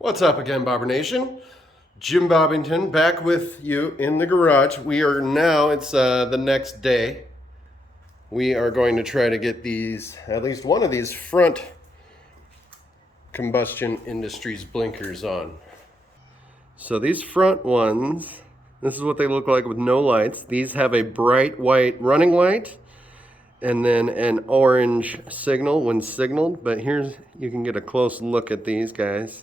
What's up again, Bobber Nation? Jimbobbington back with you in the garage. We are now, it's the next day. We are going to try to get these, at least one of these front Combustion Industries blinkers on. So these front ones, this is what they look like with no lights. These have a bright white running light and then an orange signal when signaled. But here's, you can get a close look at these guys.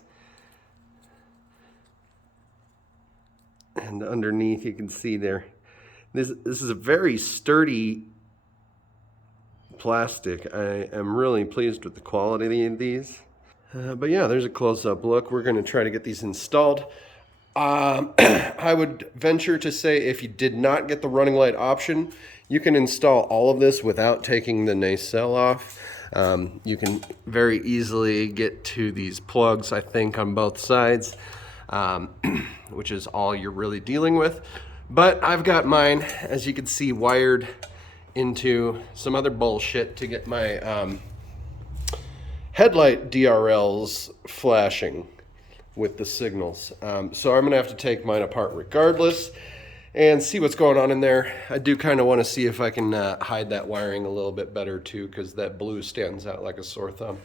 And underneath you can see there, this is a very sturdy plastic. I am really pleased with the quality of these. But yeah, there's a close-up look. We're going to try to get these installed. I would venture to say if you did not get the running light option, you can install all of this without taking the nacelle off. You can very easily get to these plugs, I think, on both sides. Which is all you're really dealing with. But I've got mine, as you can see, wired into some other bullshit to get my headlight DRLs flashing with the signals. So I'm gonna have to take mine apart regardless and see what's going on in there. I do kind of want to see if I can hide that wiring a little bit better too, because that blue stands out like a sore thumb.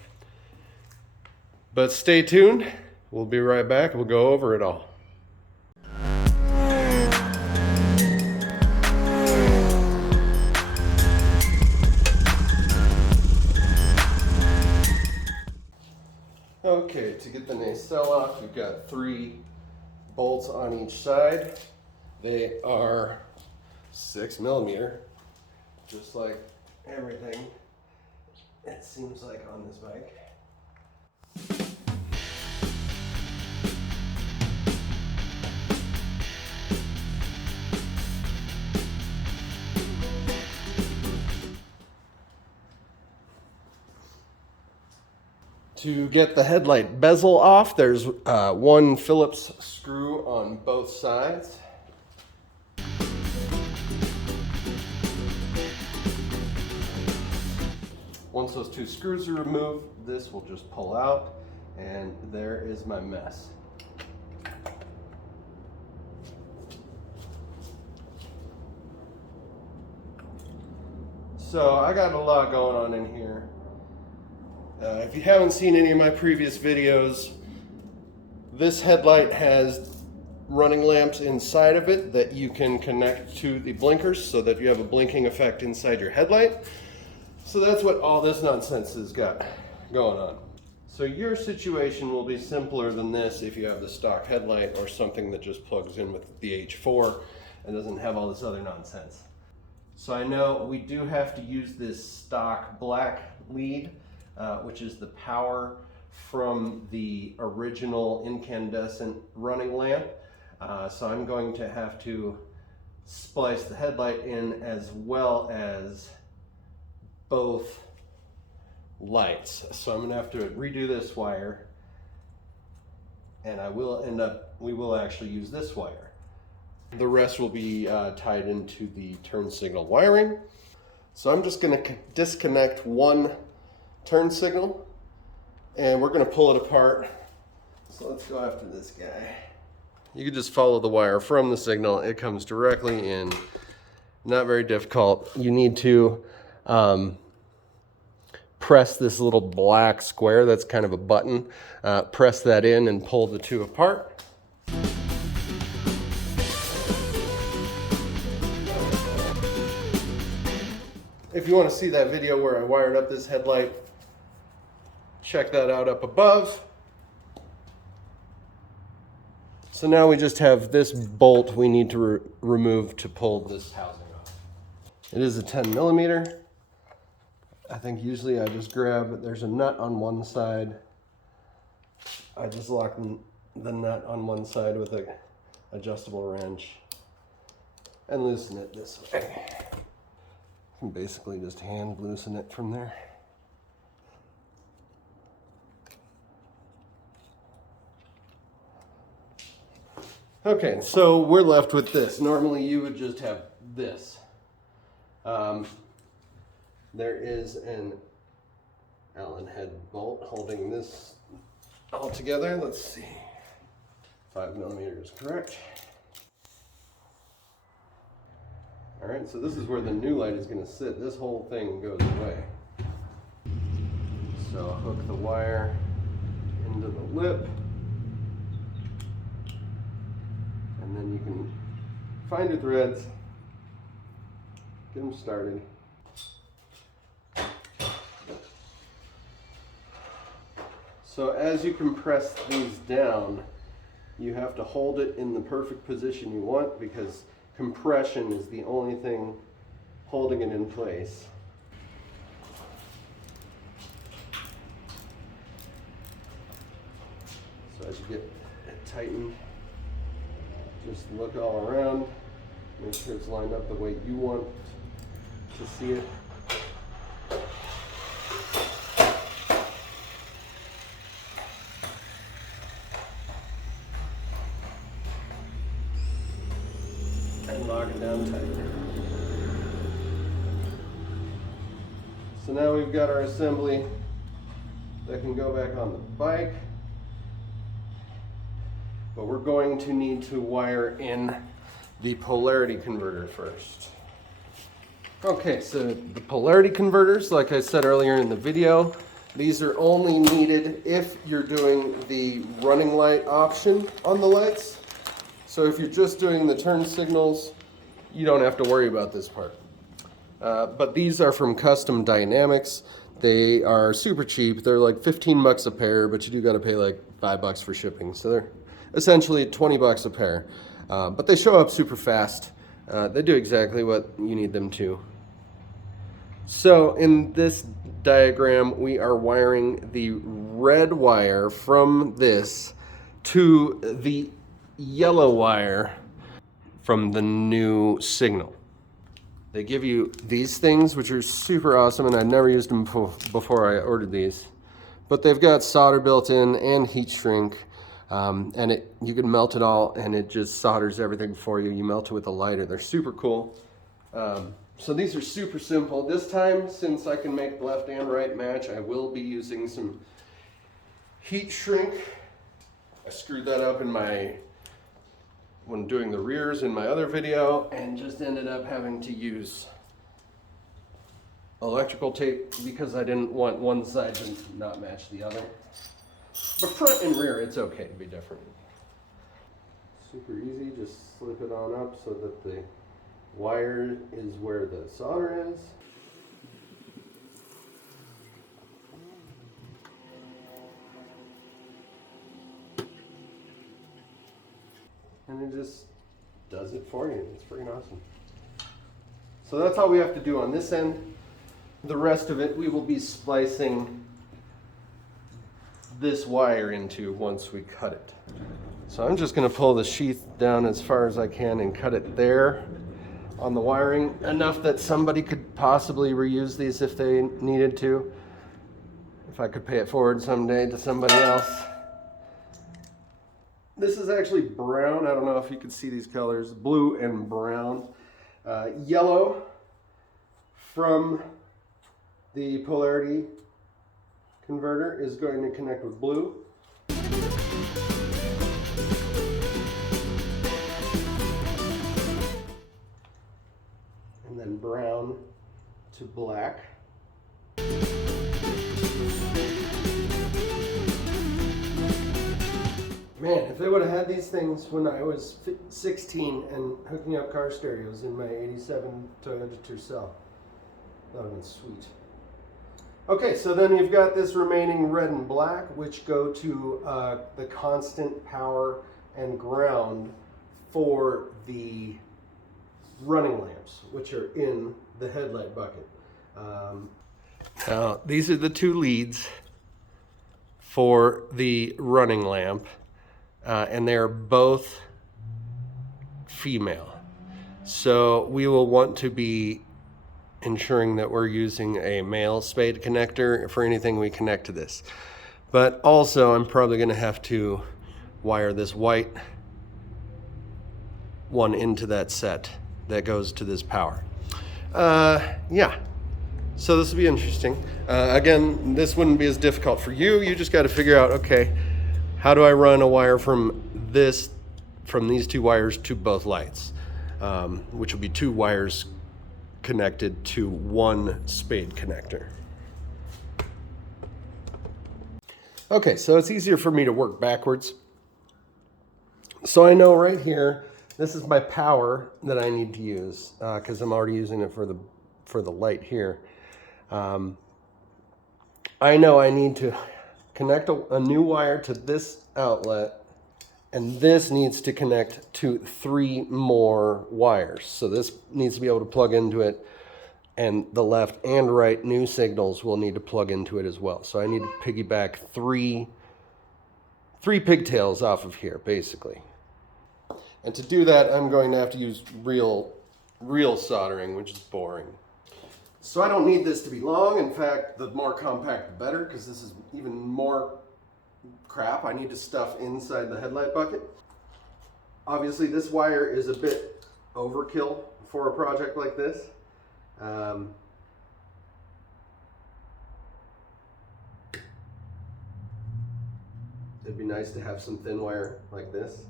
But stay tuned. We'll be right back. We'll go over it all. Okay, to get the nacelle off, we've got 3 bolts on each side. They are 6mm, just like everything it seems like on this bike. To get the headlight bezel off, there's one Phillips screw on both sides. Once those 2 screws are removed, this will just pull out, and there is my mess. So I got a lot going on in here. If you haven't seen any of my previous videos, this headlight has running lamps inside of it that you can connect to the blinkers so that you have a blinking effect inside your headlight. So that's what all this nonsense has got going on. So your situation will be simpler than this if you have the stock headlight or something that just plugs in with the H4 and doesn't have all this other nonsense. So I know we do have to use this stock black lead, which is the power from the original incandescent running lamp. So I'm going to have to splice the headlight in as well as both lights. So I'm gonna have to redo this wire, and we will actually use this wire. The rest will be tied into the turn signal wiring. So I'm just gonna disconnect one turn signal, and we're going to pull it apart. So let's go after this guy. You can just follow the wire from the signal. It comes directly in. Not very difficult. You need to press this little black square that's kind of a button. Press that in and pull the 2 apart. If you want to see that video where I wired up this headlight, check that out up above. So now we just have this bolt we need to remove to pull this housing off. It is a 10mm. I think usually I just grab, there's a nut on one side. I just lock the nut on one side with an adjustable wrench and loosen it this way. And basically just hand loosen it from there. Okay, so we're left with this. Normally you would just have this. There is an Allen head bolt holding this all together. Let's see. 5mm is correct. All right, so this is where the new light is going to sit. This whole thing goes away. So I'll hook the wire into the lip, and then you can find your threads, get them started. So as you compress these down, you have to hold it in the perfect position you want, because compression is the only thing holding it in place. So as you get it tightened, just look all around, make sure it's lined up the way you want to see it. And lock it down tight. So now we've got our assembly that can go back on the bike. But we're going to need to wire in the polarity converter first. Okay, so the polarity converters, like I said earlier in the video, these are only needed if you're doing the running light option on the lights. So if you're just doing the turn signals, you don't have to worry about this part. But these are from Custom Dynamics. They are super cheap. They're like 15 bucks a pair, but you do got to pay like 5 bucks for shipping. So they're essentially 20 bucks a pair. But they show up super fast. They do exactly what you need them to. So in this diagram, we are wiring the red wire from this to the yellow wire from the new signal. They give you these things, which are super awesome, and I've never used them before I ordered these. But they've got solder built in and heat shrink, and you can melt it all, and it just solders everything for you. You melt it with a lighter. They're super cool. So these are super simple. This time, since I can make left and right match, I will be using some heat shrink. I screwed that up when doing the rears in my other video, and just ended up having to use electrical tape because I didn't want one side to not match the other. But front and rear, it's okay to be different. Super easy, just slip it on up so that the wire is where the solder is. And it just does it for you. It's freaking awesome. So that's all we have to do on this end. The rest of it we will be splicing this wire into once we cut it. So I'm just going to pull the sheath down as far as I can and cut it there on the wiring, enough that somebody could possibly reuse these if they needed to. If I could pay it forward someday to somebody else. This is actually brown. I don't know if you can see these colors, blue and brown. Yellow from the polarity converter is going to connect with blue. And then brown to black. Man, if they would have had these things when I was 16 and hooking up car stereos in my 87 Toyota Tercel, that would have been sweet. Okay, so then you've got this remaining red and black, which go to the constant power and ground for the running lamps, which are in the headlight bucket. Now, these are the two leads for the running lamp. And they're both female. So we will want to be ensuring that we're using a male spade connector for anything we connect to this. But also I'm probably going to have to wire this white one into that set that goes to this power. Yeah. So this will be interesting. Again, this wouldn't be as difficult for you. You just got to figure out, okay, how do I run a wire from this from these two wires to both lights, which will be two wires connected to one spade connector. Okay, so it's easier for me to work backwards. So I know right here, this is my power that I need to use because I'm already using it for the light here. I know I need to connect a new wire to this outlet, and this needs to connect to 3 more wires. So this needs to be able to plug into it, and the left and right new signals will need to plug into it as well. So I need to piggyback three pigtails off of here, basically. And to do that, I'm going to have to use real soldering, which is boring. So I don't need this to be long. In fact, the more compact, the better, because this is even more crap I need to stuff inside the headlight bucket. Obviously, this wire is a bit overkill for a project like this. It'd be nice to have some thin wire like this.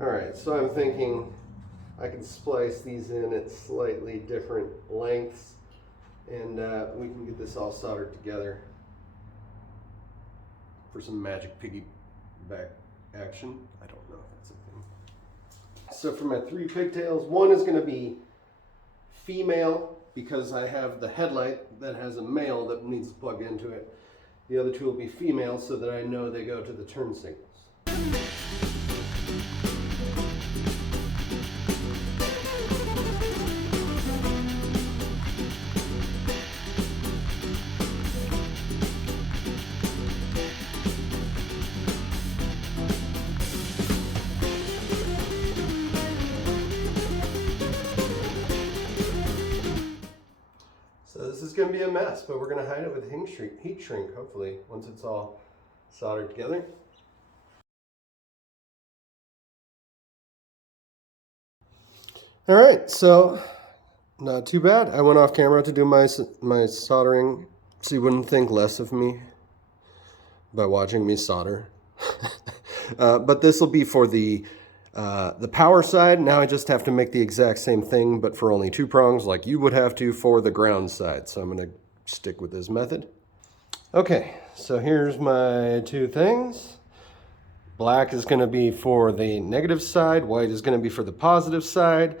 All right, so I'm thinking I can splice these in at slightly different lengths, and we can get this all soldered together for some magic piggyback action. I don't know if that's a thing. So for my 3 pigtails, one is going to be female because I have the headlight that has a male that needs to plug into it. The other 2 will be female so that I know they go to the turn signals. This is going to be a mess, but we're going to hide it with heat shrink, hopefully, once it's all soldered together. All right, so not too bad. I went off camera to do my soldering, so you wouldn't think less of me by watching me solder. But this will be for the power side. Now I just have to make the exact same thing, but for only 2 prongs like you would have to for the ground side. So I'm going to stick with this method. Okay, so here's my 2 things. Black is going to be for the negative side. White is going to be for the positive side.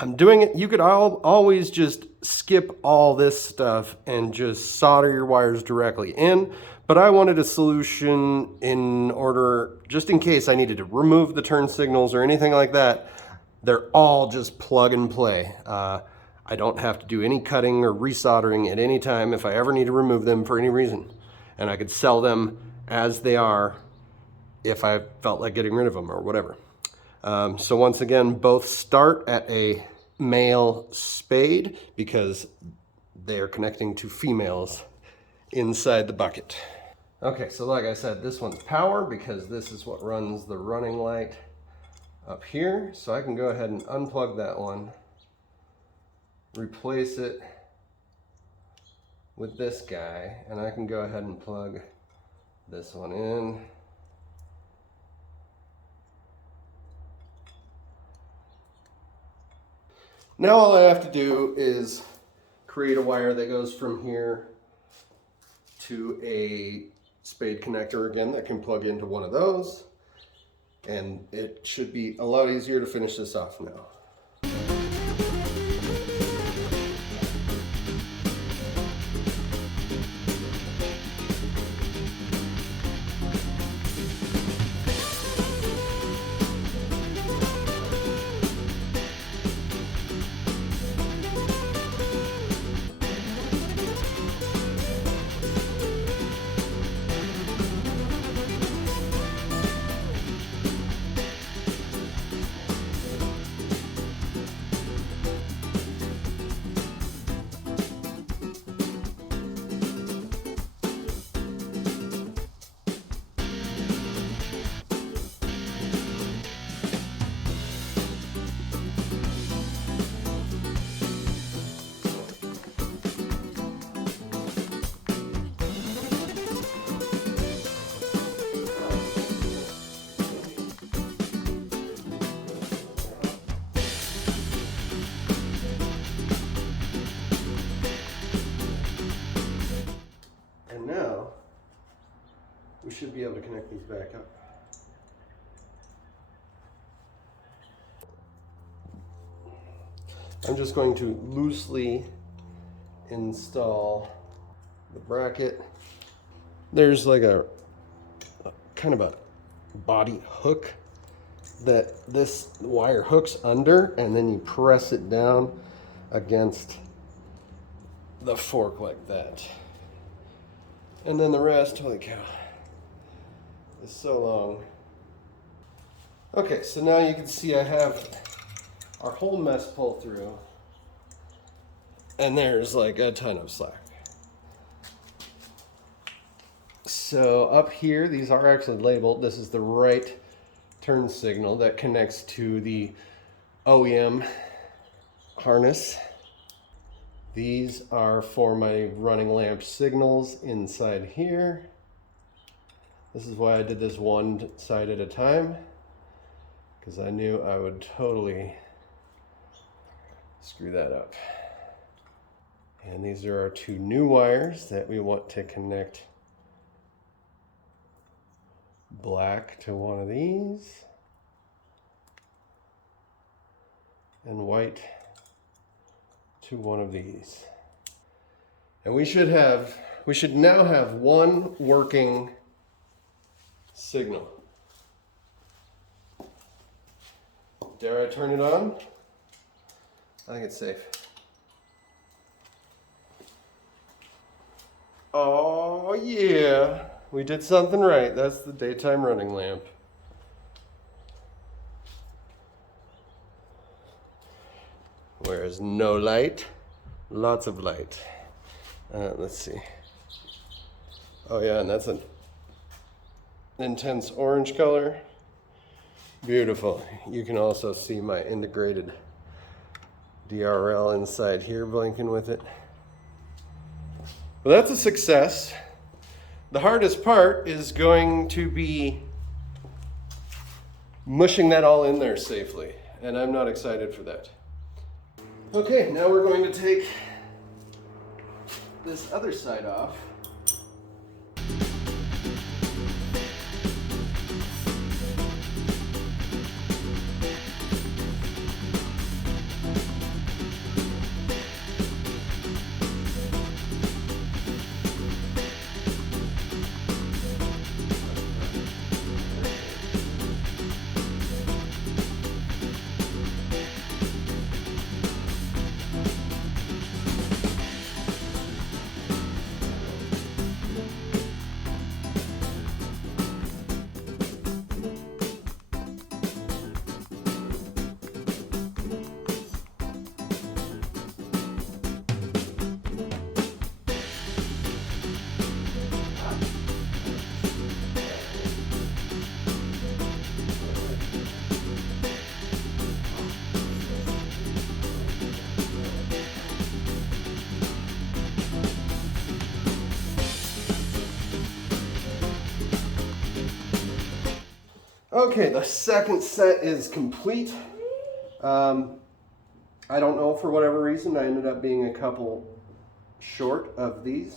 I'm doing it. You could always just skip all this stuff and just solder your wires directly in. But I wanted a solution in order, just in case I needed to remove the turn signals or anything like that. They're all just plug and play. I don't have to do any cutting or resoldering at any time if I ever need to remove them for any reason. And I could sell them as they are if I felt like getting rid of them or whatever. So once again, both start at a male spade because they are connecting to females inside the bucket. Okay, so like I said, this one's power because this is what runs the running light up here. So I can go ahead and unplug that one, replace it with this guy, and I can go ahead and plug this one in. Now all I have to do is create a wire that goes from here to a spade connector again that can plug into one of those, and it should be a lot easier to finish this off now. should be able to connect these back up. I'm just going to loosely install the bracket. There's like a kind of a body hook that this wire hooks under, and then you press it down against the fork like that. And then the rest, holy cow, is so long. Okay, so now you can see I have our whole mess pulled through, and there's like a ton of slack. So up here, these are actually labeled. This is the right turn signal that connects to the OEM harness. These are for my running lamp signals inside here. This is why I did this one side at a time, because I knew I would totally screw that up. And these are our two new wires that we want to connect black to one of these and white to one of these. And we should now have one working signal. Dare I turn it on? I think it's safe. Oh yeah, we did something right. That's the daytime running lamp. Whereas no light, lots of light. Let's see. Oh yeah, and that's an intense orange color. Beautiful. You can also see my integrated DRL inside here blinking with it. Well, that's a success. The hardest part is going to be mushing that all in there safely, and I'm not excited for that. Okay, now we're going to take this other side off. Okay, the second set is complete. I don't know, for whatever reason, I ended up being a couple short of these.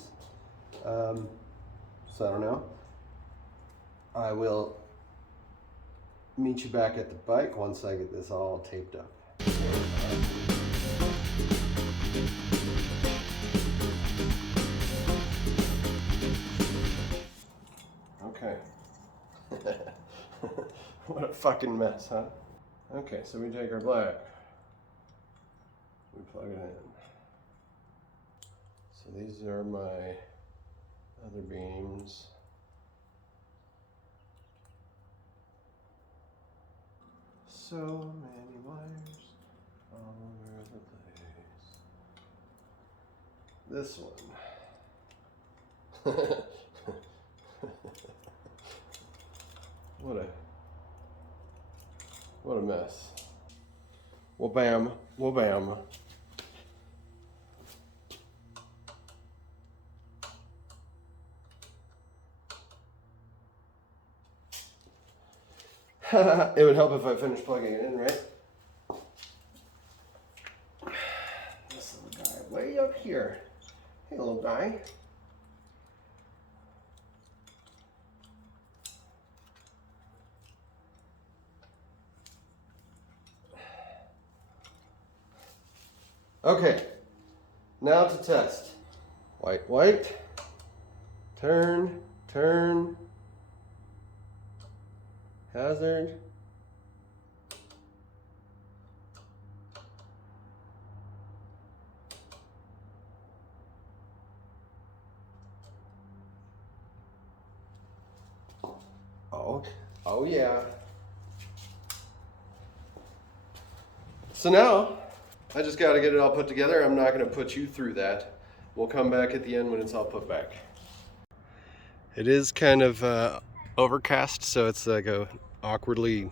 So I don't know. I will meet you back at the bike once I get this all taped up. Okay. What a fucking mess, huh? Okay, so we take our black, we plug it in. So these are my other beams. So many wires all over the place. This one. What a mess. Well, bam, well, bam. It would help if I finished plugging it in, right? This little guy way up here. Hey, little guy. Okay, now to test. White, white, turn, turn, hazard. Oh yeah. So now, I just got to get it all put together. I'm not going to put you through that. We'll come back at the end when it's all put back. It is kind of overcast, so it's like a awkwardly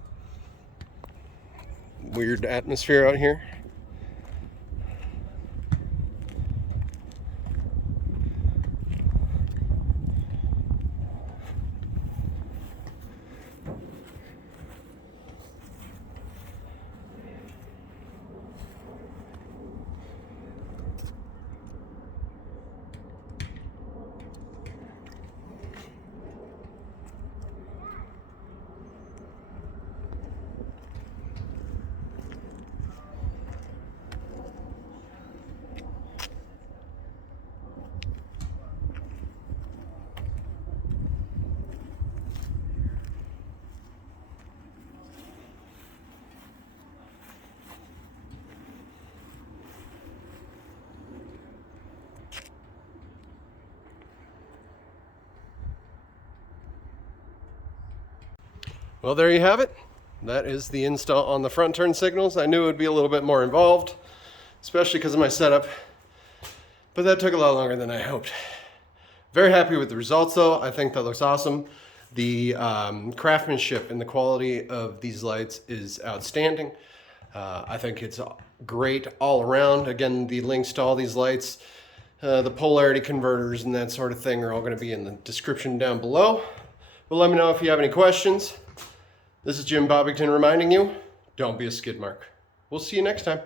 weird atmosphere out here. Well, there you have it. That is the install on the front turn signals. I knew it would be a little bit more involved, especially because of my setup, but that took a lot longer than I hoped. Very happy with the results though. I think that looks awesome. The craftsmanship and the quality of these lights is outstanding. I think it's great all around. Again, the links to all these lights, the polarity converters and that sort of thing are all going to be in the description down below. But let me know if you have any questions. This is Jimbobbington reminding you, don't be a skid mark. We'll see you next time.